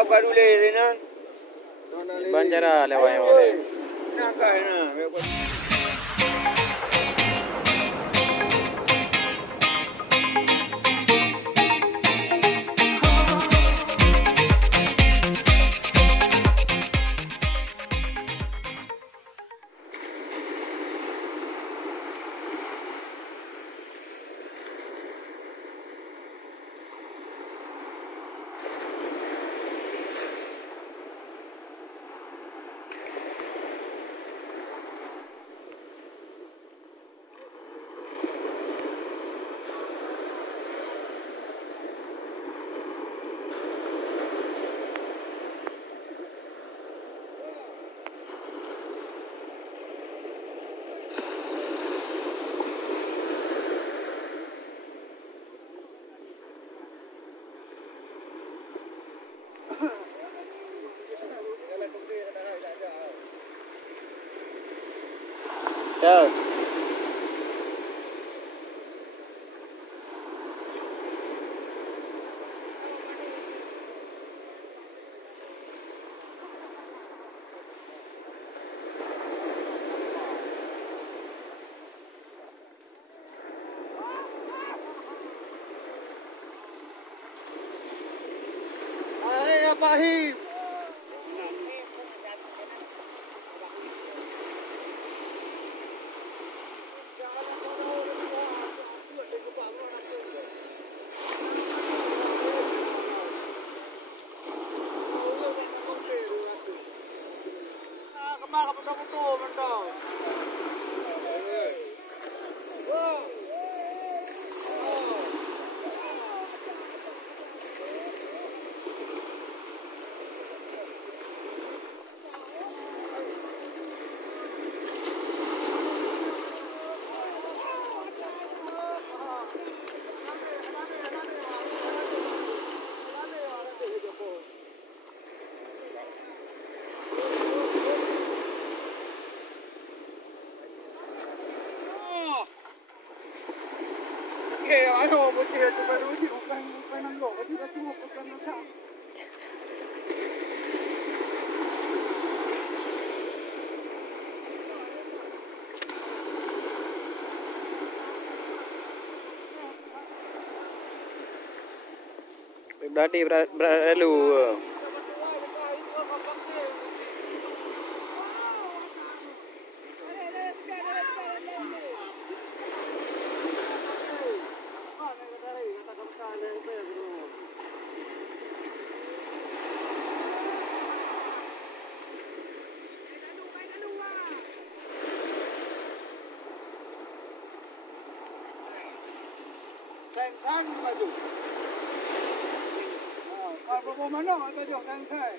cakap kat dulu Renan. Banjara lewat yang boleh. Nak kat na. Chào. Ayo Fahim. Kemana betul-betul mentau. Ayo, bocil tu baru ni bukan nanggok, tapi dah cuma bukan masak. Berarti berlalu. Kan maju. Kalau mana ada jauh kan kai.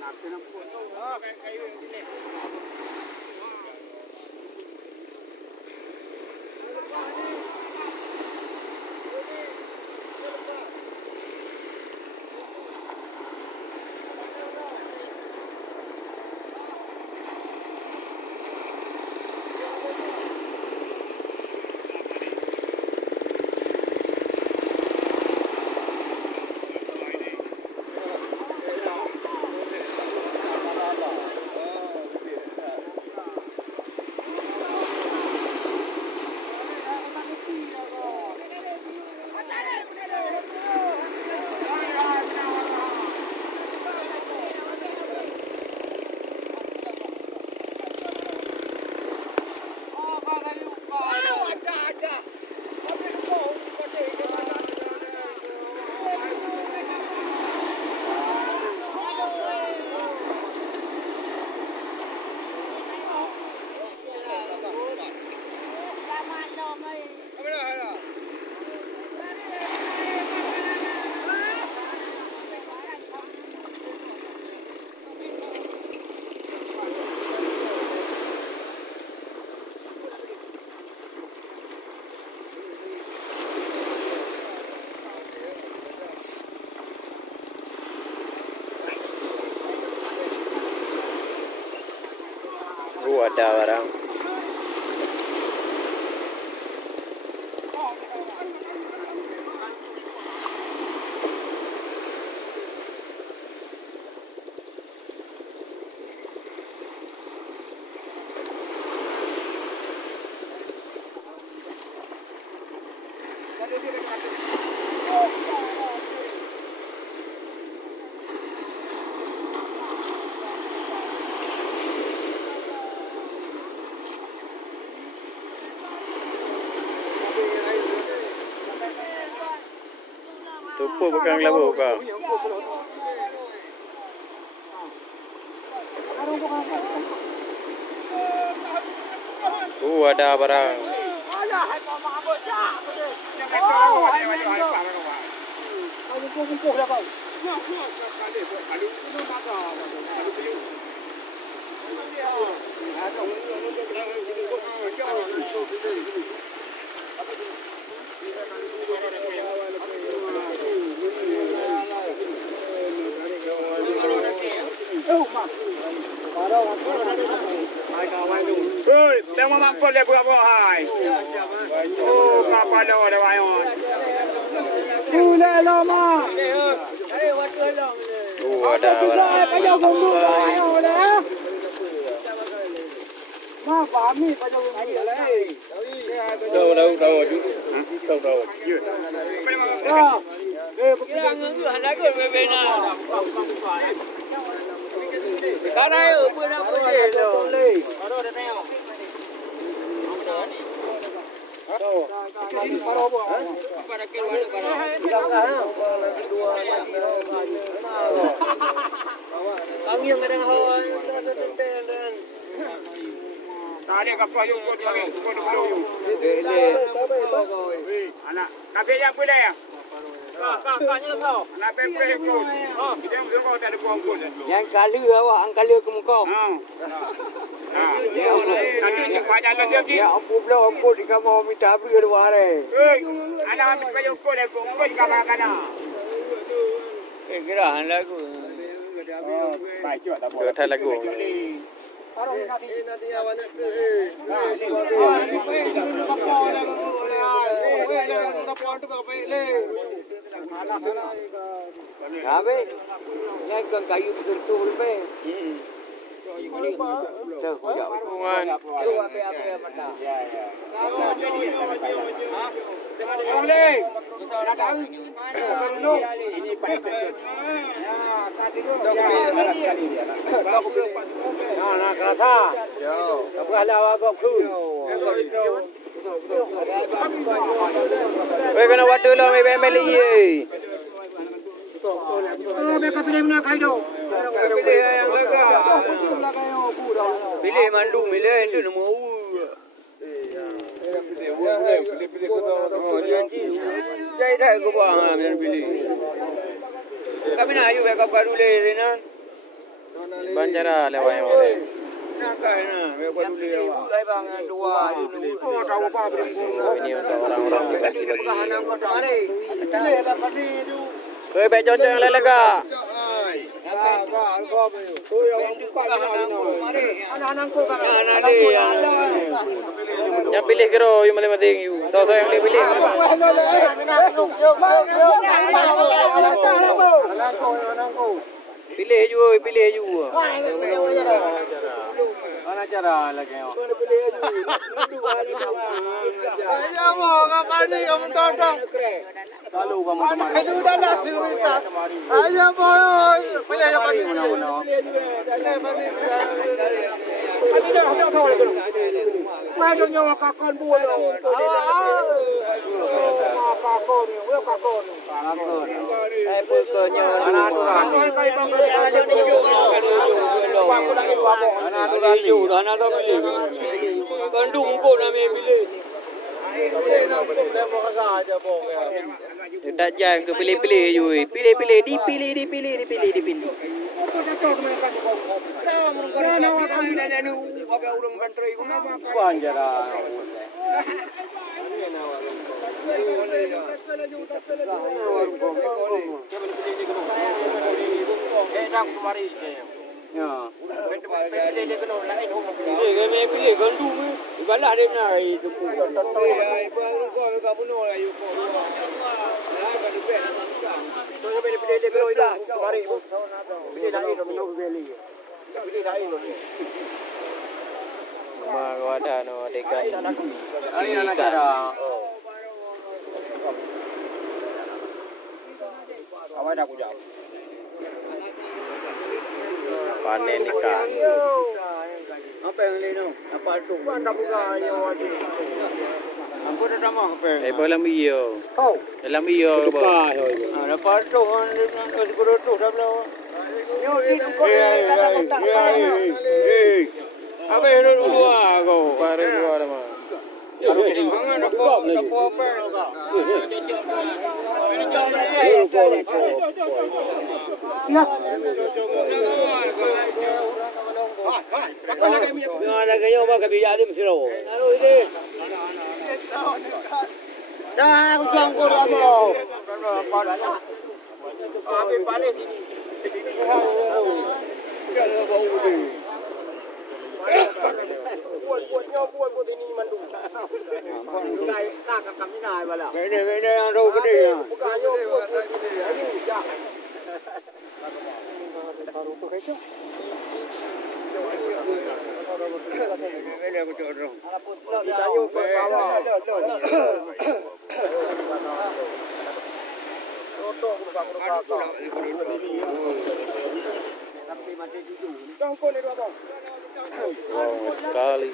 Nak kena foto. Kai ni. Ada barang. Tupu bukan labu ka. Ada barang. Tengok mampu dia berapa hai. Oh, kapal dia ada banyak. Sudah lama. Ada barang. Pajak bumbu banyak dah. Mak kami pajak bumbu lah. Đâu chứ. Đâu. Kira ngư hành cái về bên nào. Cái này ở bên nào bên này rồi. Ở đâu đây nào. Kami yang kadang hawa. Tadi kapal yang kau jaga, kau dulu. Anak, kafe yang boleh ya? Kakaknya kau. Anak pempek kau. Kita mesti kau tak ada kuangkut. Yang kali awak angkali ke muka. Nanti cepat jalan dia ni. Ya ampun di kamu minta api ke luar Anak ambil baju kau dah kau di kamar kana. Kira hendak aku. Baik juga tak Dua thai lagu. Habis, yang kayu betul-betul pe. Hubungan. Boleh. Datang. Dulu. Ini pakai. Nah, kerasa. Apa halau agak kun. Wei kena wadu lah mai beli ye. Mereka pilih mana kau itu? Pilih yang mereka. Pilih mandu, pilih itu nama Jadi tak aku buang yang pilih. Kami nak ayu backup baru le nan. Banjara lewat yang mana? Nak kan nak backup baru le. Ai bang dua. Oh, tahu apa belum? Ini untuk orang-orang di kaki lagi. Kahanan kau mari. Pilih lah pani tu. Wei baik cocok yang lain ka. Anak-anak kau kan? Anak dia. Yang pilih kero yang paling penting you. Tahu yang dia pilih. Pilih you, pilih you. Mana cara lagi? Ayah mau ngapain ni kamu tolong? Kalau kamu Anak itu dah nak cerita. Ayah boy, pilih yang pani. Pani dah hujung tahu lagi. Mai tu nyawa kakon buat. Kakon, weh kakon. Saya pun kerja. Anak orang itu, anak tu pilih. Kandung pun kami pilih. Tak jangan ke pilih-pilih you. Pilih-pilih, dipilih. Banjara. Ya. Kami pilih gandum. Ibalah dia nak itu. Mau ada no dekat. Ini anak cara. Panen ikan. Apa yang ini no? Apa tu? Aku dah tamah apa? Dalam iyo. Dalam iyo. Dapat tu kan? Sekolah tu dah belau. Apa yang dua kau? Baru dua nama. Mangan apa apa? Ada kaya apa kebiaya di Mesir? Lalu ini. Dah aku jangkau apa? Apa panen ini? Kalau bau ni. Buat ini mandu. Tak kami naik bala. Beda yang rau gede. Bukan buat ini ya. Baru tu kaya. Beda betul rau. Kita yuk bawa. Rotok Oh, sekali.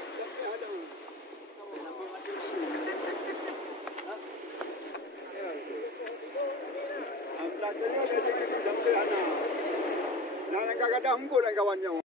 Nah, kadang-kadang hembur dan kawannya.